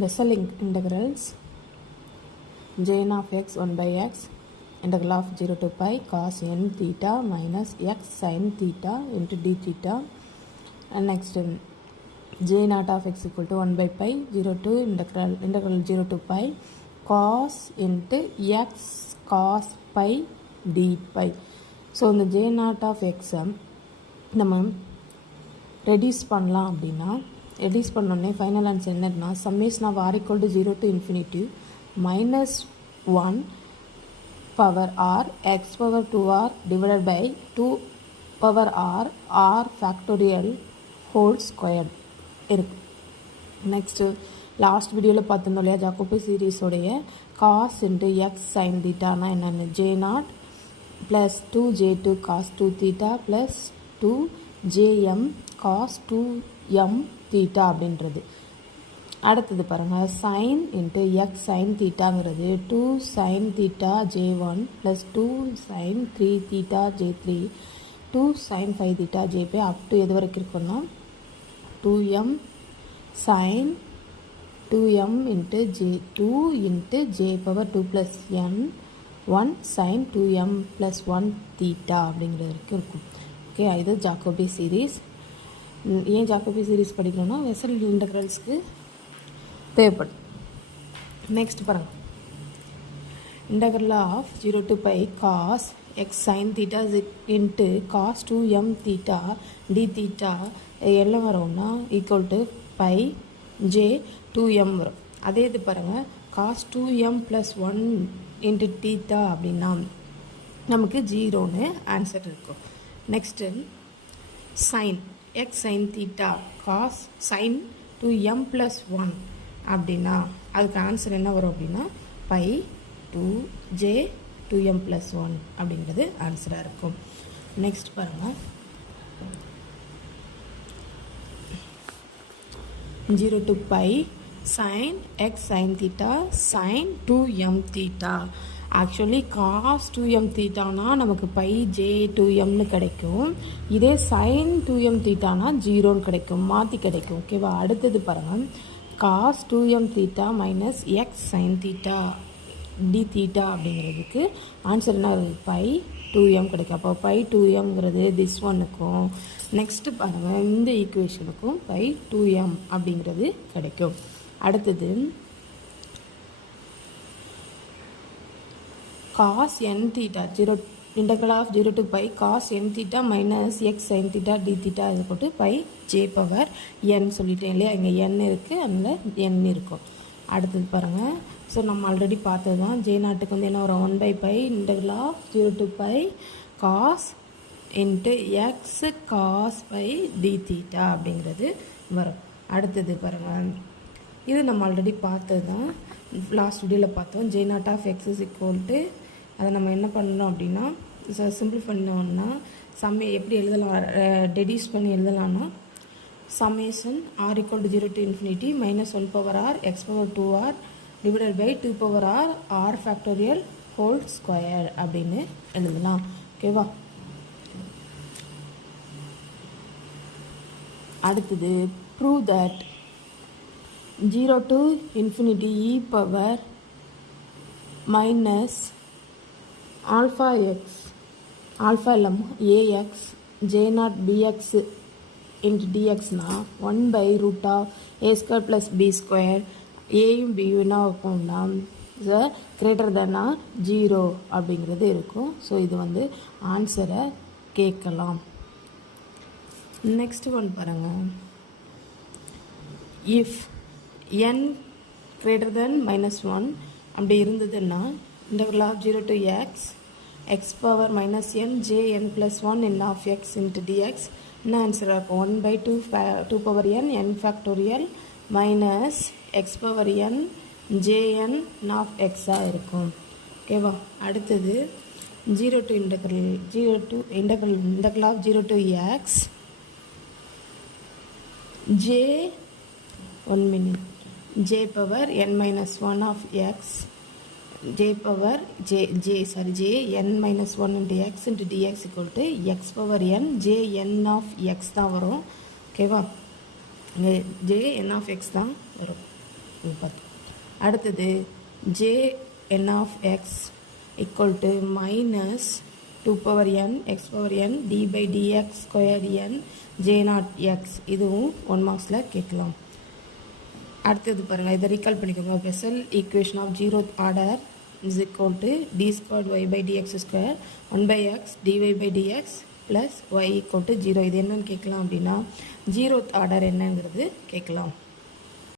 Bessel integrals Jn of x 1 by x integral of 0 to pi cos n theta minus x sin theta into d theta. And next j naught of x equal to 1 by pi 0 to integral 0 to pi cos into x cos pi d pi. So இந்த j naught of x நம்ம reduce பண்ணலாம் அப்படின்னா reduce பண்ணோடனே final answer என்னன்னா summation of r equal to 0 to infinity minus 1 power r x power 2r divided by 2 power r factorial whole squared இருக்கு. Next last வீடியோவில் பார்த்துருந்தோம் இல்லையா ஜாக்கோபி சீரீஸோடைய காஸ் இன்ட்டு எக்ஸ் சைன் தீட்டானா என்னென்னு J naught plus 2j2 cos 2 theta plus 2jm cos 2m theta அப்படின்றது. அடுத்தது பாருங்கள் சைன் இன்ட்டு எக்ஸ் சைன் தீட்டாங்கிறது 2 sine theta j1 plus 2 sine 3 theta j3 2 sine 5 theta j5 up to எது வரைக்கும் இருக்குன்னா 2m sin 2m into j2 into j power 2 plus n 1 sin 2m plus 1 theta அப்படிங்கிறது வரைக்கும் இருக்கும். ஓகே, இது Jacobi series. ஏன் Jacobi series படிக்கணும்னா vessel இன்டெக்ரல்ஸ்க்கு தேவைப்படும். நெக்ஸ்ட் பாருங்கள் integral of 0 to pi cos x sin theta into cos 2m theta d theta எல்லாம் வரும்னா equal to by J 2m வரும். அதே இது பாருங்கள் cos 2m plus 1 into theta அப்படின்னா நமக்கு 0ன்னு ஆன்சர் இருக்கும். Next sine x sine theta cos sine 2m plus 1 அப்படின்னா அதுக்கு ஆன்சர் என்ன வரும் அப்படின்னா பை 2j 2m ப்ளஸ் 1 அப்படிங்கிறது ஆன்சராக இருக்கும். நெக்ஸ்ட் பாருங்கள் 0 to pi sin x sin theta sin 2m theta. Actually cos 2m தீட்டானா நமக்கு பை ஜே 2mனு கிடைக்கும். இதே சைன் 2m தீட்டானா 0ன்னு கிடைக்கும், மாற்றி கிடைக்கும். ஓகேவா, அடுத்தது பாருங்கள் cos 2m theta minus x sine theta d theta அப்படிங்கிறதுக்கு ஆன்சர் என்ன வருது பை 2m கிடைக்கும். அப்போ பை 2mங்கிறது திஸ் ஒன்னுக்கும் நெக்ஸ்ட்டு பாருங்கள் இந்த ஈக்குவேஷனுக்கும் பை 2m அப்படிங்கிறது கிடைக்கும். அடுத்தது cos n theta 0 integral of 0 to pi cos n theta minus x sin theta d theta இது போட்டு பை j பவர் n சொல்லிட்டேன் இல்லையா, இங்கே n இருக்குது அதில் n இருக்கும். அடுத்தது பாருங்கள் ஸோ நம்ம ஆல்ரெடி பார்த்தது தான் ஜே நாட்டுக்கு வந்து என்ன வரும் 1 by pi integral of 0 to pi cos into x cos pi d theta அப்படிங்கிறது வரும். அடுத்தது பாருங்கள் இது நம்ம ஆல்ரெடி பார்த்தது தான், லாஸ்ட் வீடியோவில் பார்த்தோம். J naught of x is equal to அதை நம்ம என்ன பண்ணணும் அப்படின்னா சிம்பிள் பண்ணோம்னா எப்படி எழுதலாம், டெடியூஸ் பண்ணி எழுதலாம்னா summation r equal to 0 to infinity minus 1 power r x power 2r divided by 2 power r factorial whole square அப்படின்னு எழுதலாம். ஓகேவா, அடுத்தது prove that 0 to infinity e power minus alpha x alpha ax j naught bx into dxனா 1 by root of a square plus b square ஏயும் பியும் என்ன இருக்கும்னா greater தேனா 0 அப்படிங்கிறது இருக்கும். ஸோ இது வந்து ஆன்சரை கேட்கலாம். நெக்ஸ்ட் ஒன் பாருங்கள் இஃப் n கிரேட்டர் தென் -1 அப்படி இருந்ததுன்னா integral of 0 to x power minus n jn plus 1 n of x into dx என்ன ஆன்சராக இருக்கும் 1 by 2 power n n factorial minus x power n jn of xஆக இருக்கும். ஓகேவா, அடுத்தது 0 to integral of 0 to x j power n minus 1 of x j power j n minus 1 into x into dx equal to x power n j n of x தான் வரும். ஓகேவா, j n of x தான் வரும். இது பார்த்து அடுத்தது J n of x equal to minus 2 power n x power n d by dx square n J naught x. இதுவும் 1 மார்க்ஸில் கேட்கலாம். அடுத்தது பாருங்கள், இதை ரீகால் பண்ணிக்கோங்க. Bessel equation of 0th order is equal to d square y by dx square 1 by x dy by dx plus y equal to 0. இது என்னன்னு கேட்கலாம் அப்படின்னா 0th ஆர்டர் என்னங்கிறது கேட்கலாம்.